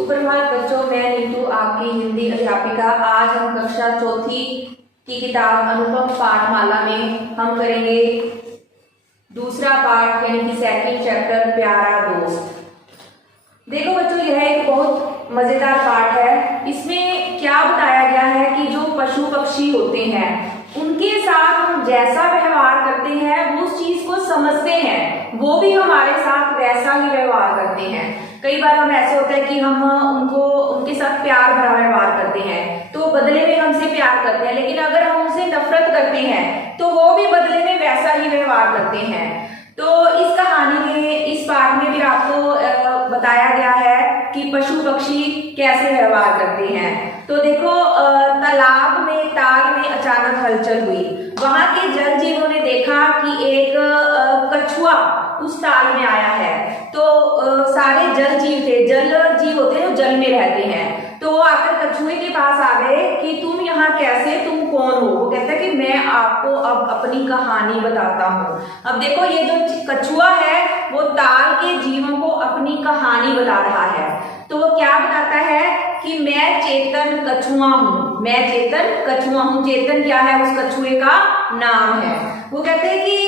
सुप्रभात बच्चों, मैं नीतू आपकी हिंदी अध्यापिका। आज हम कक्षा चौथी की किताब अनुपम पाठमाला में हम करेंगे दूसरा पाठ यानी कि सेकंड चैप्टर प्यारा दोस्त। देखो बच्चों, यह एक बहुत मजेदार पाठ है। इसमें क्या बताया गया है कि जो पशु पक्षी होते हैं उनके साथ हम जैसा व्यवहार करते हैं वो उस चीज को समझते हैं, वो भी हमारे साथ वैसा ही व्यवहार करते हैं। कई बार हम ऐसे होता है कि हम उनके साथ प्यार भरा व्यवहार करते हैं तो बदले में हमसे प्यार करते हैं, लेकिन अगर हम उनसे नफरत करते हैं तो वो भी बदले में वैसा ही व्यवहार करते हैं। तो इस कहानी में, इस पाठ में भी आपको बताया गया है कि पशु पक्षी कैसे व्यवहार करते हैं। तो देखो, तालाब में, ताल में अचानक हलचल हुई। वहां के जल जीवों ने देखा कि एक कछुआ उस ताल में आया है। तो सारे जल जीव थे, जल जीव होते हैं जो जल में रहते हैं, तो वो आकर कछुए के पास आ गए कि तुम यहाँ कैसे, तुम कौन हो। वो कहता है कि मैं आपको अब अपनी कहानी बताता हूँ। अब देखो, ये जो कछुआ है वो ताल के जीवों को अपनी कहानी बता रहा है। तो वो क्या बताता है कि मैं चेतन कछुआ हूँ, मैं चेतन कछुआ हूँ। चेतन क्या है? उस कछुए का नाम है। वो कहते हैं कि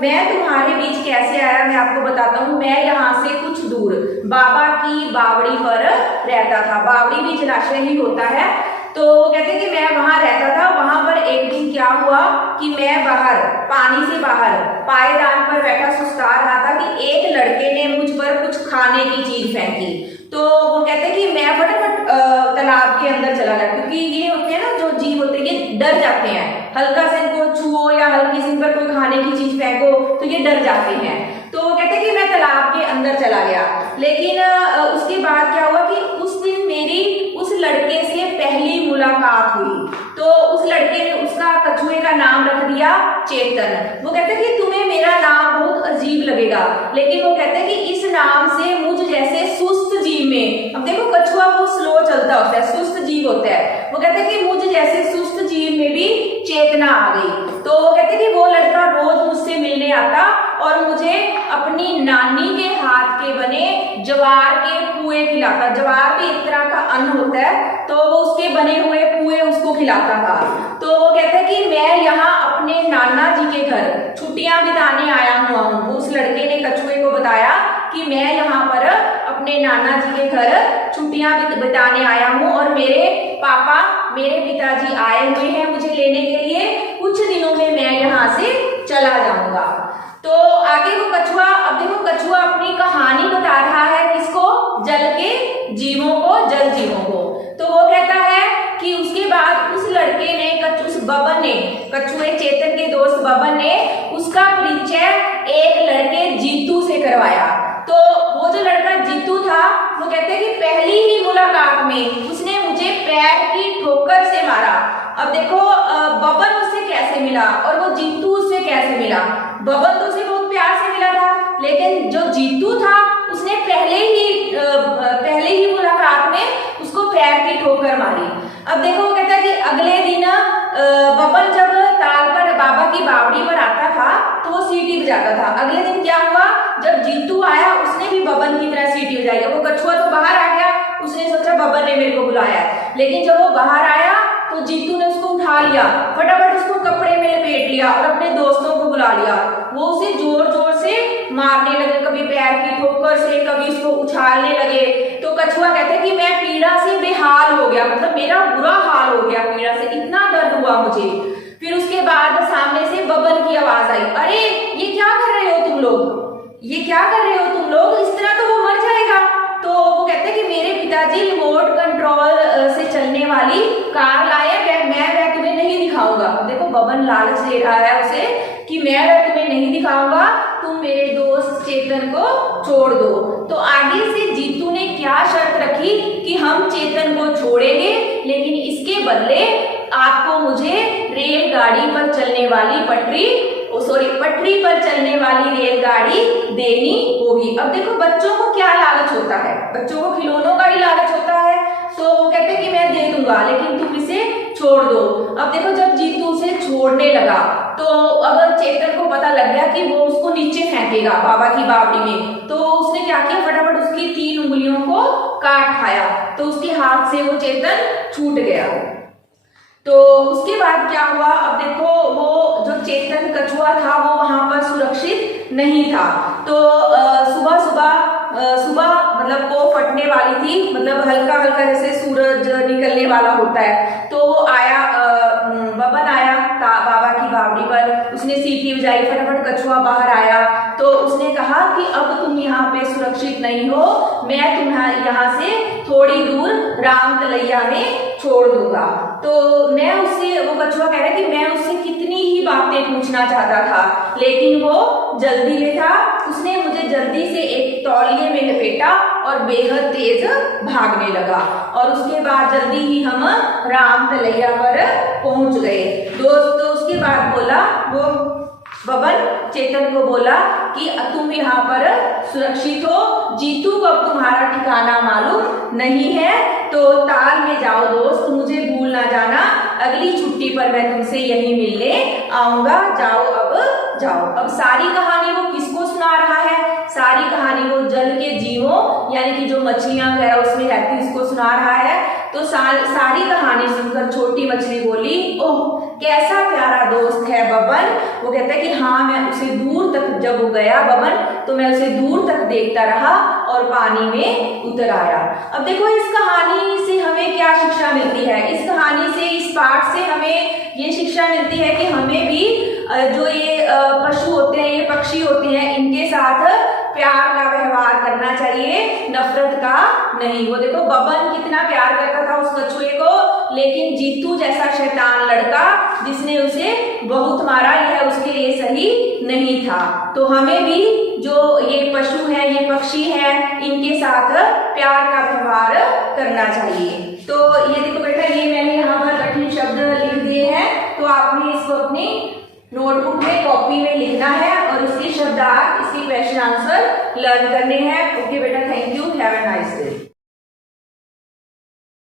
मैं तुम्हारे बीच कैसे आया, मैं आपको बताता हूँ। मैं यहाँ से कुछ दूर बाबा की बावड़ी पर रहता था। बावड़ी भी जलाशय ही होता है। तो वो कहते हैं कि मैं वहां रहता था। वहां पर एक दिन क्या हुआ कि मैं बाहर, पानी से बाहर पायदान पर बैठा सुस्ता रहा था कि एक लड़के ने मुझ पर कुछ खाने की चीज फेंकी। तो वो कहते हैं कि मैं फटाफट तालाब के अंदर चला गया, क्योंकि ये होते हैं ना, जो जीव होते हैं ये डर जाते हैं। हल्का से इनको छुओ या हल्की से इन पर कोई खाने की चीज फेंको तो ये डर जाते हैं। तो वो कहते हैं कि मैं तालाब के अंदर चला गया, लेकिन उसके बाद क्या हुआ कि उस दिन मेरी उस लड़के से पहली मुलाकात हुई। तो उस लड़के ने उसका, कछुए का नाम रख दिया चेतन। वो कहते हैं कि तुम्हें मेरा नाम बहुत अजीब लगेगा, लेकिन वो कहते हैं कि इस नाम से मुझ जैसे सुस्त जीव में, अब देखो कछुआ वो स्लो चलता होता है, सुस्त जीव होता है। वो कहते हैं कि मुझ जैसे सुस्त जीव में भी चेतना आ गई। तो वो कहते हैं कि वो लड़का रोज मुझसे मिलने आता और मुझे अपनी नानी के हाथ के बने ज्वार के पुए खिलाता। ज्वार भी एक तरह का अन्न होता है, तो वो उसके बने हुए पुए उसको खिलाता था। तो वो कहते हैं कि मैं यहाँ अपने नाना जी के घर छुट्टियां बिताने आया हुआ हूँ। उस लड़के ने कछुए को बताया कि मैं यहाँ पर अपने नाना जी के घर छुट्टियां बिताने आया हूँ और मेरे पापा, मेरे पिताजी आए हुए हैं मुझे लेने के लिए। कुछ दिनों में मैं यहाँ से चला जाऊंगा। तो आगे वो कछुआ, अब देखो कछुआ अपनी कहानी बता रहा है किसको? जल के जीवों को, जल जीवों को। तो वो कहता है कि उसके बाद उस लड़के ने, उस बबन ने, कछुए चेतन के दोस्त बबन ने उसका परिचय एक लड़के जीतू से करवाया। तो वो जो लड़का जीतू था, वो कहते हैं कि पहली ही मुलाकात में उसने मुझे पैर की ठोकर से मारा। अब देखो, बबन उससे कैसे मिला और वो जीतू उससे कैसे मिला? बबन तो उसे बहुत प्यार से मिला था, लेकिन जो जीतू था उसने पहले ही मुलाकात में उसको पैर की ठोकर मारी। अब देखो, वो कहता है कि अगले दिन बबन जब ताल पर बाबा की बावड़ी पर आता था तो वो सीटी बजाता था। अगले दिन क्या हुआ, जब जीतू आया उसने भी बबन की तरह सीटी बजाई। वो कछुआ तो बाहर आ गया, उसने सोचा बबन ने मेरे को बुलाया, लेकिन जब वो बाहर आया तो जीतू ने उसको उठा लिया, फटाफट उसको कपड़े में लपेट लिया और अपने दोस्तों को बुला लिया। वो उसे जोर जोर से मारने लगे, कभी पैर की ठोकर से, कभी उसको उछालने लगे। तो कछुआ कहते हैं कि मैं पीड़ा से बेहाल हो गया, मतलब मेरा बुरा हाल हो गया पीड़ा से, इतना दर्द हुआ मुझे। फिर उसके बाद सामने से बबन की आवाज आई, अरे ये क्या कर रहे हो तुम लोग, ये क्या कर रहे हो तुम लोग, इस तरह तो वो मर जाएगा। तो वो कहते हैं कि मेरे पिताजी रिमोट कंट्रोल से चलने वाली कार लाए, मैं वह तुम्हें नहीं दिखाऊंगा। देखो, बबन लालच दे रहा है उसे कि मैं वह तुम्हें नहीं दिखाऊंगा, तुम मेरे दोस्त चेतन को छोड़ दो। तो आगे से जीतू ने क्या शर्त रखी कि हम चेतन को छोड़ेंगे, लेकिन इसके बदले आपको मुझे रेलगाड़ी पर चलने वाली पटरी पर चलने वाली रेलगाड़ी देनी होगी। अब देखो, बच्चों को क्या लालच होता है? बच्चों को खिलौनों का ही लालच होता है। तो वो कहते हैं कि मैं दे दूंगा, लेकिन तुम इसे छोड़ दो। अब देखो, जब जीतू उसे छोड़ छोड़ने लगा। तो अब चेतन को पता लग गया कि वो उसको नीचे फेंकेगा बाबा की बावड़ी में। तो उसने क्या किया, फटाफट उसकी 3 उंगलियों को काट खाया, तो उसके हाथ से वो चेतन छूट गया। तो उसके बाद क्या हुआ, अब देखो वो जो चेतन कछुआ था वो वहां पर सुरक्षित नहीं था। तो सुबह मतलब को फटने वाली थी, मतलब हल्का हल्का जैसे सूरज निकलने वाला होता है। तो वो आया, बबन आया बाबा की बावड़ी पर, उसने सीटी बजाई, फटाफट कछुआ बाहर आया। तो उसने कहा कि अब तुम यहाँ पे सुरक्षित नहीं हो, मैं तुम्हें यहाँ से थोड़ी दूर राम तलैया में छोड़ दूंगा। तो मैं उससे, वो कछुआ कह रहा है कि मैं उससे कितनी ही बातें पूछना चाहता था, लेकिन वो जल्दी में था। उसने मुझे जल्दी से एक तौलिए में लपेटा और बेहद तेज भागने लगा, और उसके बाद जल्दी ही हम राम तलैया पर पहुंच गए। दोस्तों उसके बाद बोला वो बबन चेतन को बोला कि तुम यहाँ पर सुरक्षित हो, जीतू को अब तुम्हारा ठिकाना मालूम नहीं है, तो ताल में जाओ दोस्त, मुझे भूल ना जाना, अगली छुट्टी पर मैं तुमसे यहीं मिलने आऊंगा, जाओ अब जाओ। अब सारी कहानी वो किसको सुना रहा है, सारी कहानी वो जल के जीवों यानी कि जो मछलियां वगैरह उसमें रहती उसको सुना रहा है। तो सारी कहानी सुनकर छोटी मछली बोली, ओह कैसा प्यारा दोस्त है बबन। वो कहता है कि हाँ, मैं उसे दूर तक, जब वो गया बबन तो मैं उसे दूर तक देखता रहा और पानी में उतर आया। अब देखो इस कहानी से हमें क्या शिक्षा मिलती है, इस कहानी से, इस पाठ से हमें ये शिक्षा मिलती है कि हमें भी जो ये पशु होते हैं, ये पक्षी होते हैं, इनके साथ प्यार का व्यवहार करना चाहिए, नफरत का नहीं। वो देखो बबन कितना प्यार करता था उस कछुए को, लेकिन जीतू जैसा शैतान लड़का जिसने उसे बहुत मारा, यह उसके लिए सही नहीं था। तो हमें भी जो ये पशु है, ये पक्षी है, इनके साथ प्यार का व्यवहार करना चाहिए। तो ये देखो बेटा, ये मैंने यहाँ पर कठिन शब्द लिख दिए हैं, तो आपने इसको अपनी नोटबुक में, कॉपी में लिखना है और इसके शब्दार्थ, इसके क्वेश्चन आंसर लर्न करने हैं। ओके बेटा, thank you, have a nice day.